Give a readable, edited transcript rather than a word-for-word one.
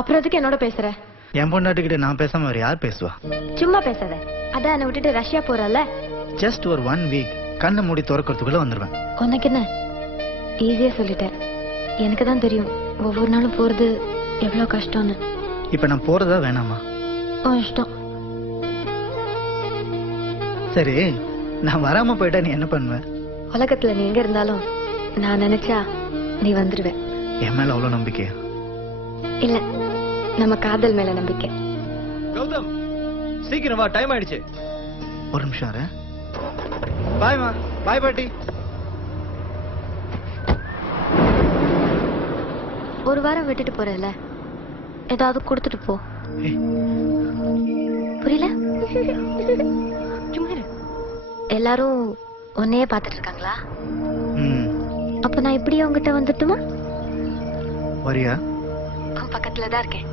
அப்புறம் எதுக்கு என்னோட பேசுற? என் பொண்டாட்டிக்கிட்ட நான் பேசாம வேற யார் பேசுவா? சும்மா பேசாத. அதான் என்னை விட்டுட்டு ரஷ்யா போறல. ஜஸ்ட் ஒரு 1 வீக் கண்ணை மூடி திறக்கிறதுக்குள்ள வந்துருவேன். உனக்கு என்ன ஈஸியா சொல்லிட்டேன். எனக்கு தான் தெரியும் ஒவ்வொரு நாளும் போறது எவ்வளவு கஷ்டம்னு. இப்ப நான் போறதா வேணாமா? இஷ்டம். சரி, நான் வராம போயிட்டா நீ என்ன பண்ணுவ? உலகத்துல நீ எங்க இருந்தாலும் நான் நினைச்சா நீ வந்துருவ. என் மேல அவ்வளவு நம்பிக்கையா? இல்ல, நம்ம காதல் மேல நம்பிக்கை. கௌதம், சீக்கிரம் வா, டைம் ஆயிடுச்சு. ஒரு நிமிஷம் இரு. பாய் மா. பாய் பாட்டி. ஒரு வாரம் விட்டுட்டு போறல, ஏதாவது கொடுத்துட்டு போ. புரியல? சும்மா இரு. எல்லாரும் உன்னையே பாத்துட்டு இருக்காங்களா? அப்ப நான் இப்படியே உங்ககிட்ட வந்துட்டுமா? வரியா? பக்கத்துல தான் இருக்கேன்.